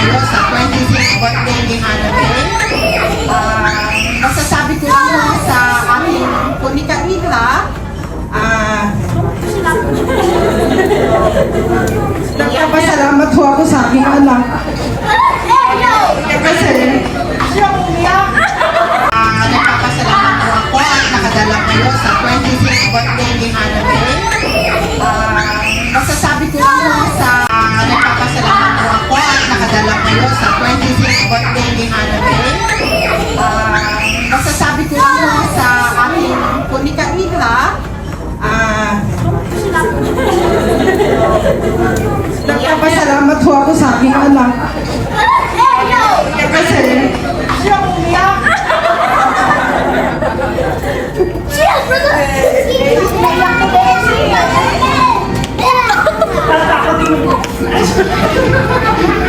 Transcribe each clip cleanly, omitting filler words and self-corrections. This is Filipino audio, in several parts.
kayo sa 26th birthday ni Hannibal. Masasabi ko lang sa aking kunika-ika, nagpapasalamat ho ako sa aking anak. Kasi siya umiyak. Nagpapasalamat ho ako at nakadala kayo sa 26th birthday ni Hannibal. Masasabi ko lang sa nagpapasalamat ho ako at nakadala kayo sa 26th birthday ni Hannibal. Masasabi ko lang sa aking kunika-ika, nagpapasalamat ho ako sa aking anak. Kasi siya umiyak.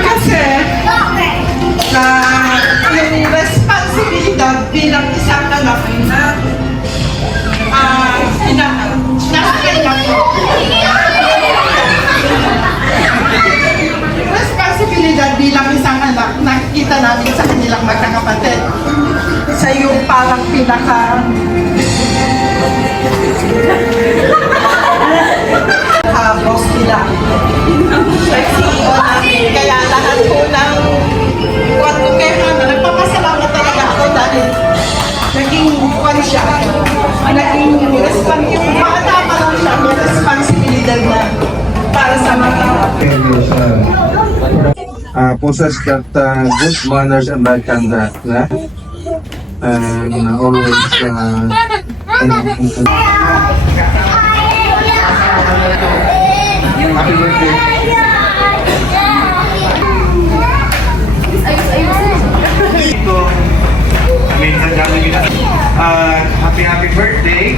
Kasi yung responsibilidad bilang isang lalaki na nakakailang ko. Responsibilidad bilang isang anak, nakikita namin sa kanilang magkakapatid. Sa yung parang boss nila. CEO namin. Kaya lahat po ng kuwan ko kay Hana, nagpapasalamat talaga ako dahil naging kuwan siya. Naging responsibilidad. Bata pa lang siya, may responsibilidad na para sa mga possess that good manners and bad conduct, and always happy birthday. Happy birthday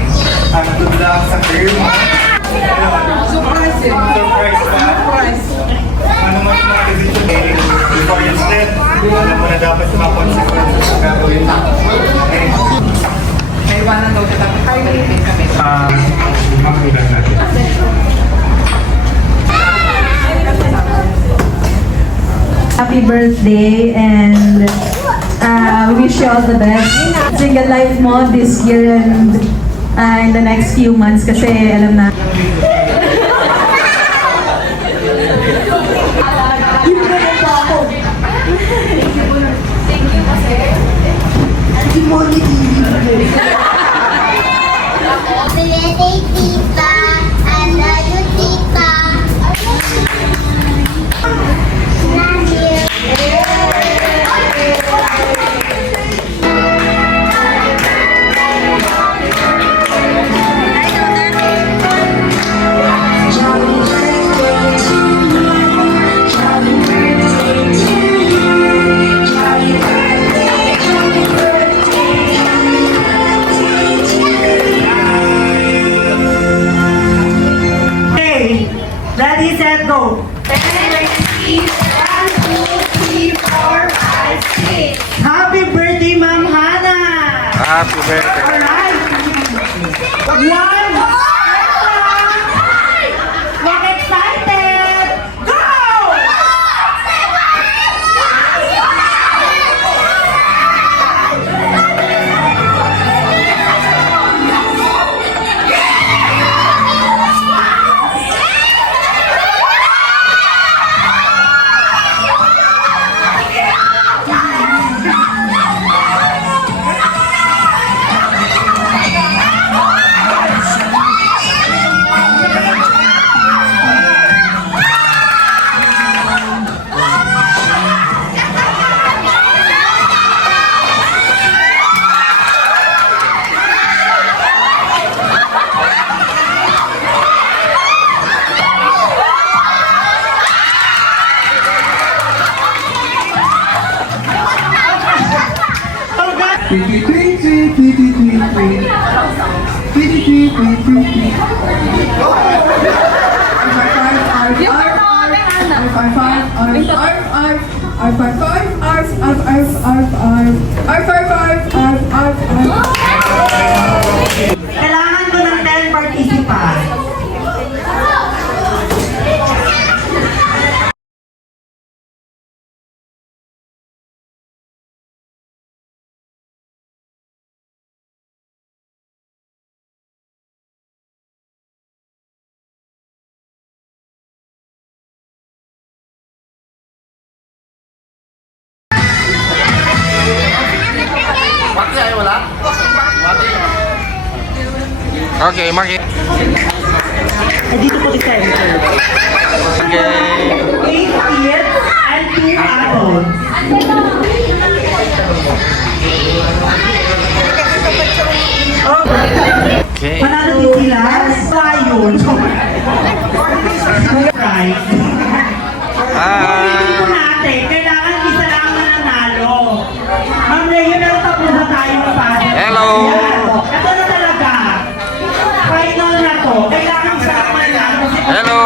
and good luck sa career mo. Surprise ano man yung mga decision before you step, alam mo na dapat yung mga consequences na gagawin mo. Okay. may iwanan daw kita. Pagkalipin kami. Magulang natin. Happy birthday and we wish you all the best. Single life mo this year and in the next few months kasi alam na. Ready, set, go! 1, 2, 3, 4, 5, 6. Happy birthday, Ma'am Hannah! Happy birthday. Alright! One! Walk excited! Go! Kailangan ko ng 10 participants. Okay, mark it. Dito po di center. Okay. 8 kids and 2 adults. Okay. Panalo din sila. Ayun. Right. Ito natin, kailangan isa lang na nanalo. Ma'am Leo, pero tapos na tayo magpasok. Hello. Ito na talaga. Final na to. Kailangan siya lang manalo. Hello.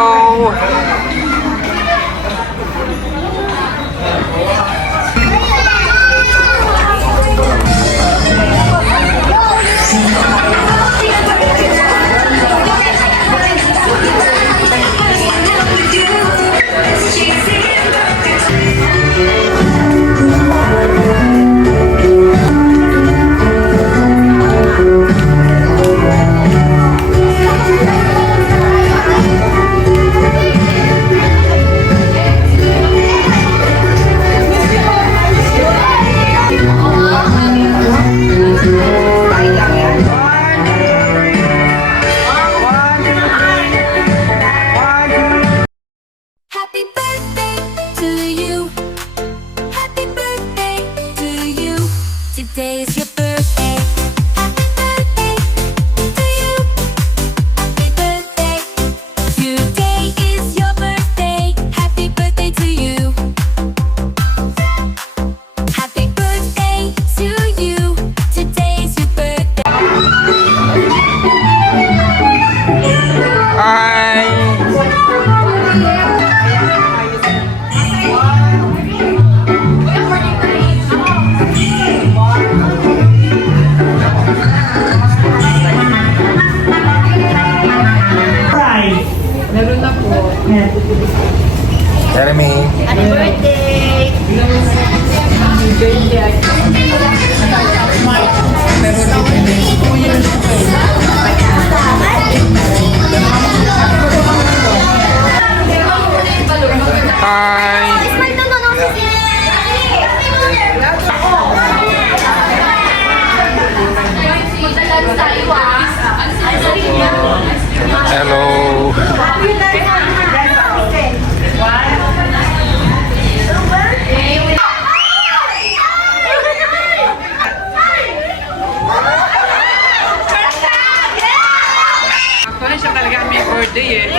Happy birthday to you. Happy birthday to you. Today is your birthday. Happy birthday to you. Happy birthday. Today is your birthday. Happy birthday to you. Happy birthday to you. Today's your birthday. Hi. Prize. Meron na po. Yes. Jeremy. Happy birthday! Hi. Hello. Actually, siya talaga may birthday eh.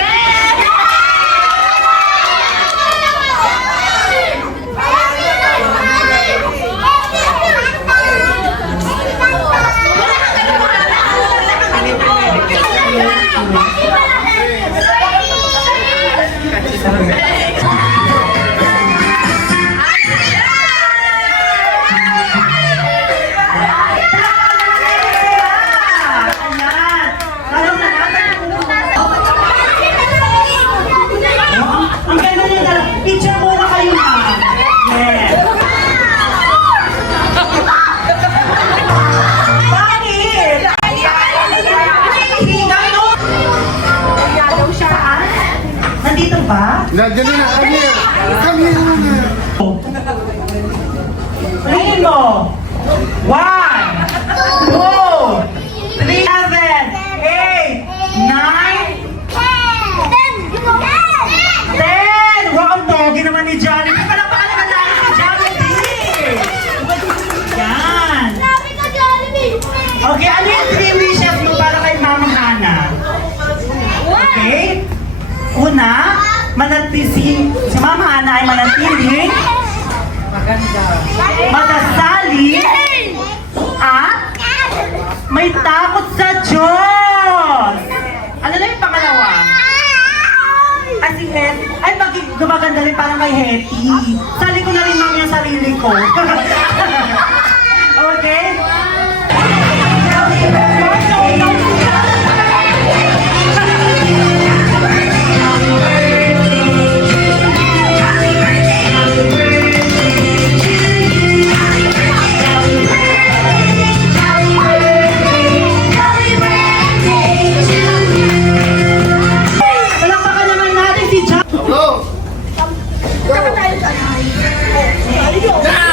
Ang ganda nila. Picture muna kayo na. Yes. Bakit? Higa, no? Saan? Nandito ba? Nandiyan na, come here. Come here muna. Tingin mo. 1, 2, 3, 7, 8, 9, 10! Wow, ang pogi naman ni Johnny. Palakpakan naman natin si Johnny. Yan. Okay, ano yung 3 wishes mo para kay Mama Hana? Okay? Una, manatili, si Mama Hana ay manatiling magdasali at may takot sa Diyos. Ano na yung pangalawa? Ay, si Het. Ay, gumaganda rin parang kay Hetty. Sali ko na rin mami yung sarili ko. Okay? Palakpakan naman natin si John. Go! Go!